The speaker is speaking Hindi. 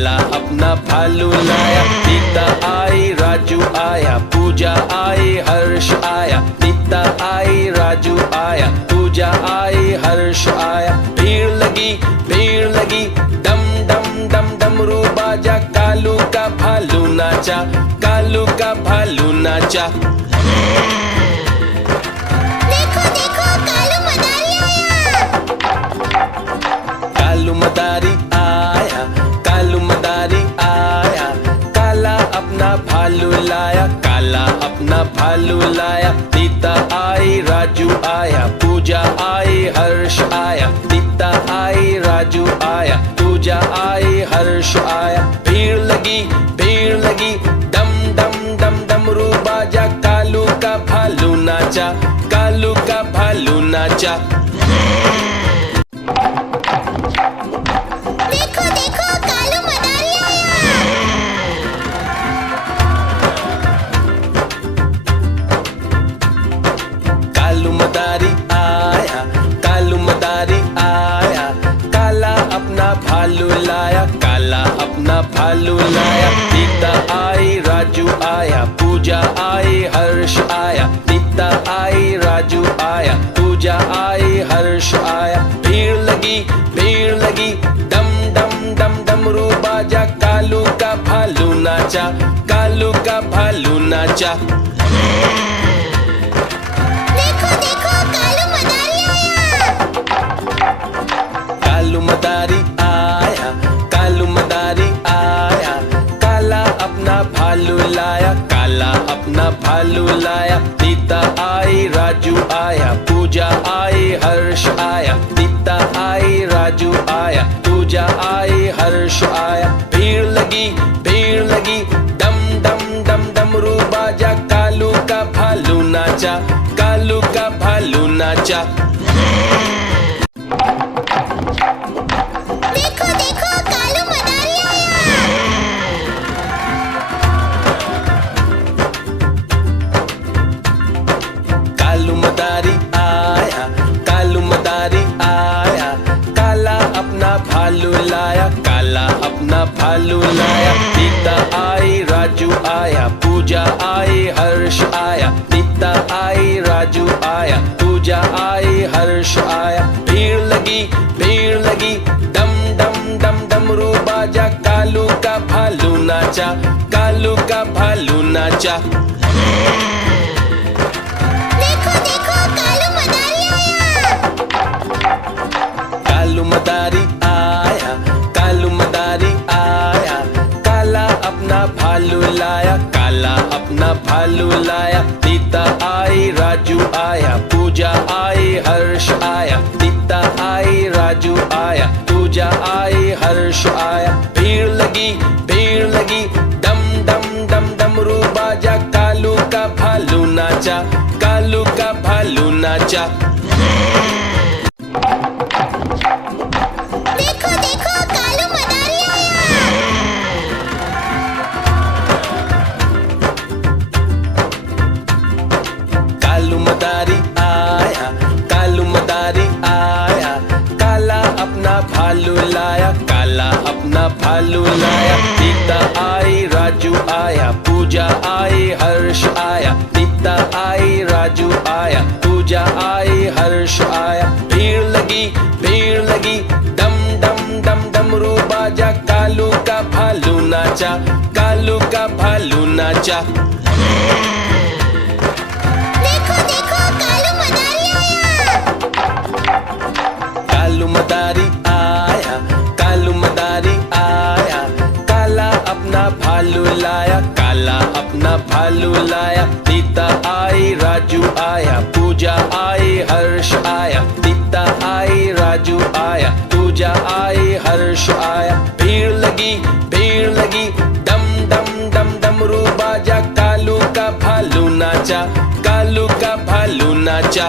काला अपना भालू लाया। नीता आई, राजू आया, पूजा आई, हर्ष आया। नीता आई, राजू आया, पूजा आई, हर्ष आया। भीड़ लगी डम डम डम डमरू बाजा। कालू का भालू नाचा, कालू का भालू नाचा। देखो देखो कालू मदारी आया। कालू मदारी आया, कालू मदारी आया। काला अपना भालू लाया, काला अपना भालू लाया। नीता आई, राजू आया, पूजा आई, हर्ष आया। नीता आई, राजू आया, पूजा आई, हर्ष आया। भीड़ लगी डम डम डम डमरू बाजा। कालू का भालू नाचा, कालू का भालू नाचा। देखो देखो कालू मदारी आया। कालू मदारी आया, कालू मदारी आया। काला अपना भालू लाया, काला अपना भालू लाया। नीता आई, राजू आया, पूजा आई, हर्ष आया। नीता आई, राजू आया, पूजा आई, हर्ष आया। भीड़ लगी डम डम डम डमरू बाजा। कालू का भालू नाचा, कालू का भालू नाचा। देखो देखो कालू मदारी आया। कालू मदारी आया, कालू मदारी आया। काला अपना भालू लाया, काला अपना भालू लाया। नीता आई, राजू आया, पूजा आई, हर्ष आया। नीता आई, राजू आया, पूजा आई, हर्ष आया। भीड़ लगी डम डम डम डमरू बाजा। कालू का भालू नाचा, कालू का भालू नाचा। देखो देखो कालू मदारी आया। कालू मदारी आया, कालू मदारी आया। काला अपना भालू लाया, काला अपना भालू लाया। नीता आई, राजू आया, पूजा आई, हर्ष आया। नीता आई, राजू आया, पूजा आई, हर्ष आया। भीड़ लगी डम डम डम डमरू बाजा। कालू का भालू नाचा, कालू का भालू नाचा। देखो देखो कालू मदारी आया। कालू मदारी आया, कालू मदारी आया। काला अपना भालू लाया, काला अपना भालू लाया। नीता आई, राजू आया, पूजा आई, हर्ष आया। नीता आई, राजू आया, पूजा आई, हर्ष आया। भीड़ लगी डम डम डम डमरू बाजा। कालू का भालू नाचा, कालू का भालू नाचा। देखो देखो कालू मदारी आया। कालू मदारी आया, कालू मदारी आया। काला अपना भालू लाया, काला अपना भालू लाया। नीता आई, राजू आया, पूजा आई, हर्ष आया। नीता आई, राजू आया, पूजा आई, हर्ष आया। भीड़ लगी डम डम डम डमरू बाजा। कालू का भालू नाचा, कालू का भालू नाचा। देखो देखो कालू मदारी आया। कालू मदारी आया, कालू मदारी आया। काला अपना भालू लाया, काला अपना भालू लाया। नीता आई, राजू आया, पूजा आई, हर्ष आया। नीता आई, राजू आया, पूजा आई, हर्ष आया। भीड़ लगी डम डम डम डमरू बाजा। कालू का भालू नाचा, कालू का भालू नाचा।